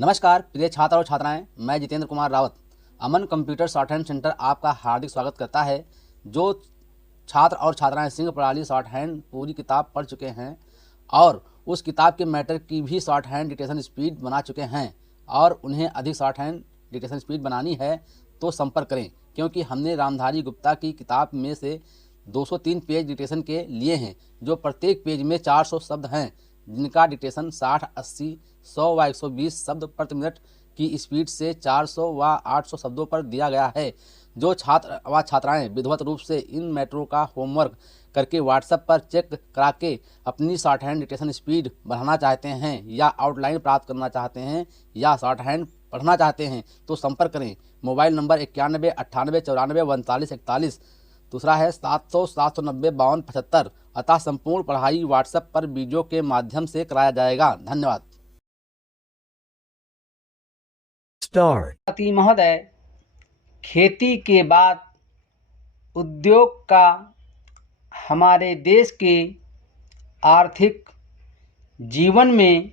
नमस्कार प्रिय छात्र और छात्राएं, मैं जितेंद्र कुमार रावत अमन कंप्यूटर शॉर्ट हैंड सेंटर आपका हार्दिक स्वागत करता है। जो छात्र और छात्राएं सिंह प्रणाली शॉर्ट हैंड पूरी किताब पढ़ चुके हैं और उस किताब के मैटर की भी शॉर्ट हैंड डिक्टेशन स्पीड बना चुके हैं और उन्हें अधिक शॉर्ट हैंड डिक्टेशन स्पीड बनानी है तो संपर्क करें, क्योंकि हमने रामधारी गुप्ता की किताब में से 203 पेज डिक्टेशन के लिए हैं, जो प्रत्येक पेज में 400 शब्द हैं, जिनका डिक्टेशन 60, 80, 100 व 120 शब्द प्रति मिनट की स्पीड से 400 व 800 शब्दों पर दिया गया है। जो छात्र व छात्राएं विधिवत रूप से इन मैटरों का होमवर्क करके व्हाट्सएप पर चेक करा के अपनी शॉर्ट हैंड डिक्टेशन स्पीड बढ़ाना चाहते हैं या आउटलाइन प्राप्त करना चाहते हैं या शॉर्ट हैंड पढ़ना चाहते हैं तो संपर्क करें। Mobile number 91 98 94 39 41। दूसरा है 700 790 52 75। अतः संपूर्ण पढ़ाई व्हाट्सएप पर वीडियो के माध्यम से कराया जाएगा। धन्यवाद। महोदय, खेती के बाद उद्योग का हमारे देश के आर्थिक जीवन में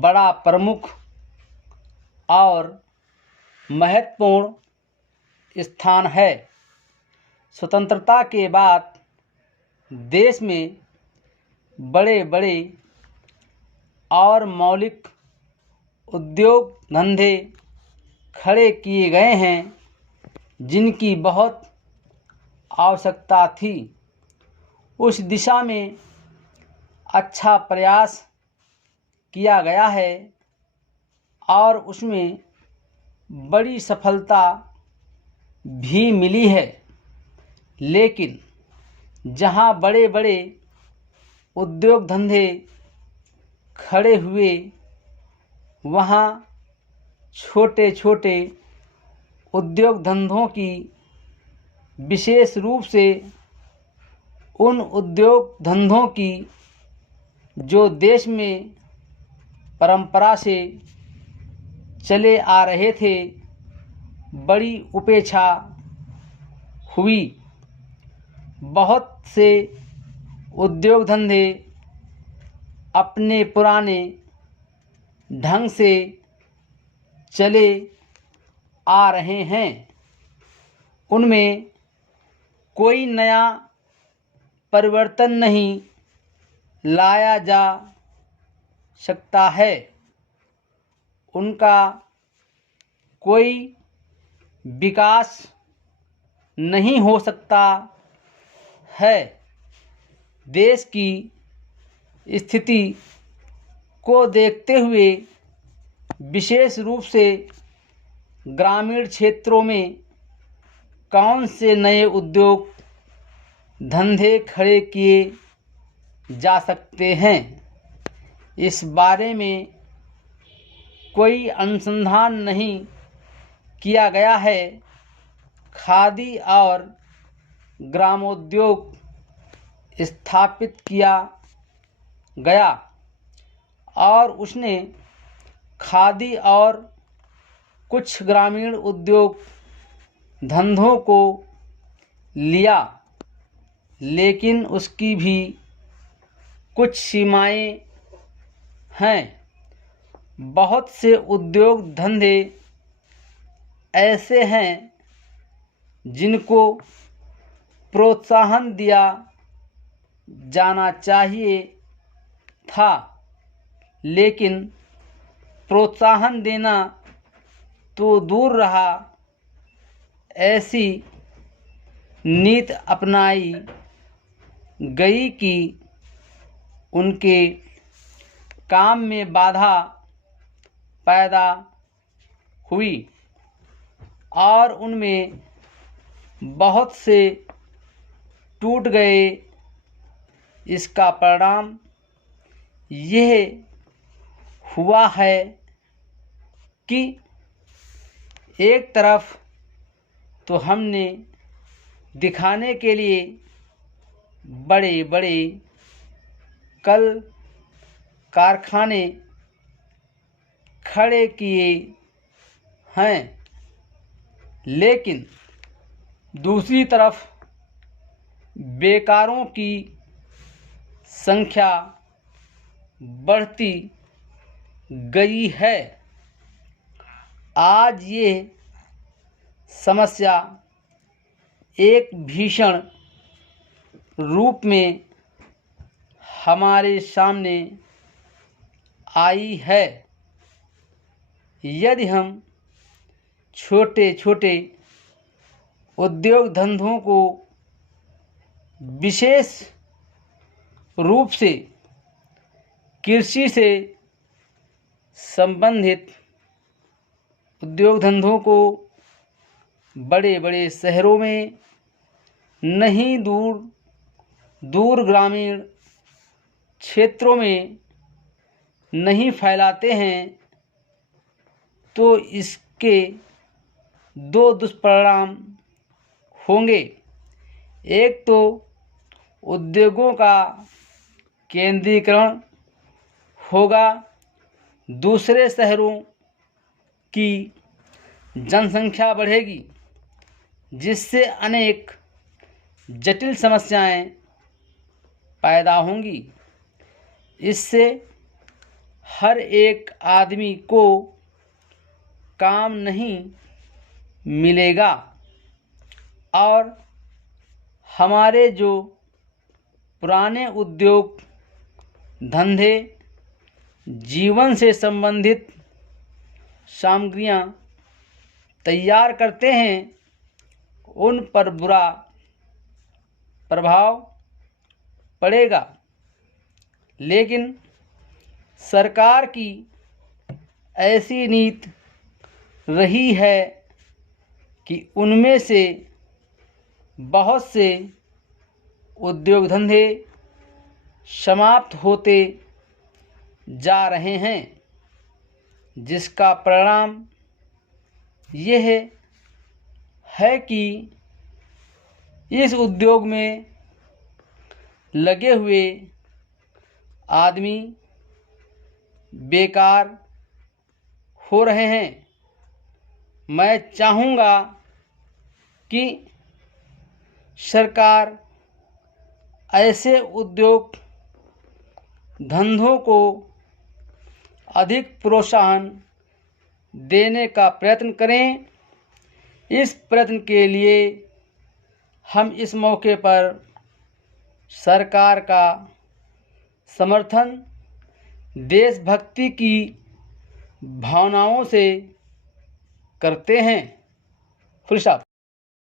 बड़ा प्रमुख और महत्वपूर्ण स्थान है। स्वतंत्रता के बाद देश में बड़े बड़े और मौलिक उद्योग धंधे खड़े किए गए हैं, जिनकी बहुत आवश्यकता थी। उस दिशा में अच्छा प्रयास किया गया है और उसमें बड़ी सफलता भी मिली है। लेकिन जहां बड़े बड़े उद्योग धंधे खड़े हुए, वहां छोटे छोटे उद्योग धंधों की, विशेष रूप से उन उद्योग धंधों की जो देश में परंपरा से चले आ रहे थे, बड़ी उपेक्षा हुई। बहुत से उद्योग धंधे अपने पुराने ढंग से चले आ रहे हैं, उनमें कोई नया परिवर्तन नहीं लाया जा सकता है, उनका कोई विकास नहीं हो सकता है। देश की स्थिति को देखते हुए विशेष रूप से ग्रामीण क्षेत्रों में कौन से नए उद्योग धंधे खड़े किए जा सकते हैं, इस बारे में कोई अनुसंधान नहीं किया गया है। खादी और ग्रामोद्योग स्थापित किया गया और उसने खादी और कुछ ग्रामीण उद्योग धंधों को लिया, लेकिन उसकी भी कुछ सीमाएं हैं। बहुत से उद्योग धंधे ऐसे हैं जिनको प्रोत्साहन दिया जाना चाहिए था, लेकिन प्रोत्साहन देना तो दूर रहा, ऐसी नीति अपनाई गई कि उनके काम में बाधा पैदा हुई और उनमें बहुत से टूट गए। इसका परिणाम यह हुआ है कि एक तरफ तो हमने दिखाने के लिए बड़े बड़े कल कारखाने खड़े किए हैं, लेकिन दूसरी तरफ बेकारों की संख्या बढ़ती गई है। आज ये समस्या एक भीषण रूप में हमारे सामने आई है। यदि हम छोटे छोटे उद्योग धंधों को विशेष रूप से कृषि से संबंधित उद्योग धंधों को बड़े बड़े शहरों में नहीं, दूर दूर ग्रामीण क्षेत्रों में नहीं फैलाते हैं तो इसके दो दुष्परिणाम होंगे। एक तो उद्योगों का केंद्रीकरण होगा, दूसरे शहरों की जनसंख्या बढ़ेगी, जिससे अनेक जटिल समस्याएं पैदा होंगी। इससे हर एक आदमी को काम नहीं मिलेगा और हमारे जो पुराने उद्योग धंधे, जीवन से संबंधित सामग्रियां तैयार करते हैं, उन पर बुरा प्रभाव पड़ेगा। लेकिन सरकार की ऐसी नीति रही है कि उनमें से बहुत से उद्योग धंधे समाप्त होते जा रहे हैं, जिसका परिणाम यह है कि इस उद्योग में लगे हुए आदमी बेकार हो रहे हैं। मैं चाहूँगा कि सरकार ऐसे उद्योग धंधों को अधिक प्रोत्साहन देने का प्रयत्न करें। इस प्रयत्न के लिए हम इस मौके पर सरकार का समर्थन देशभक्ति की भावनाओं से करते हैं। Full stop.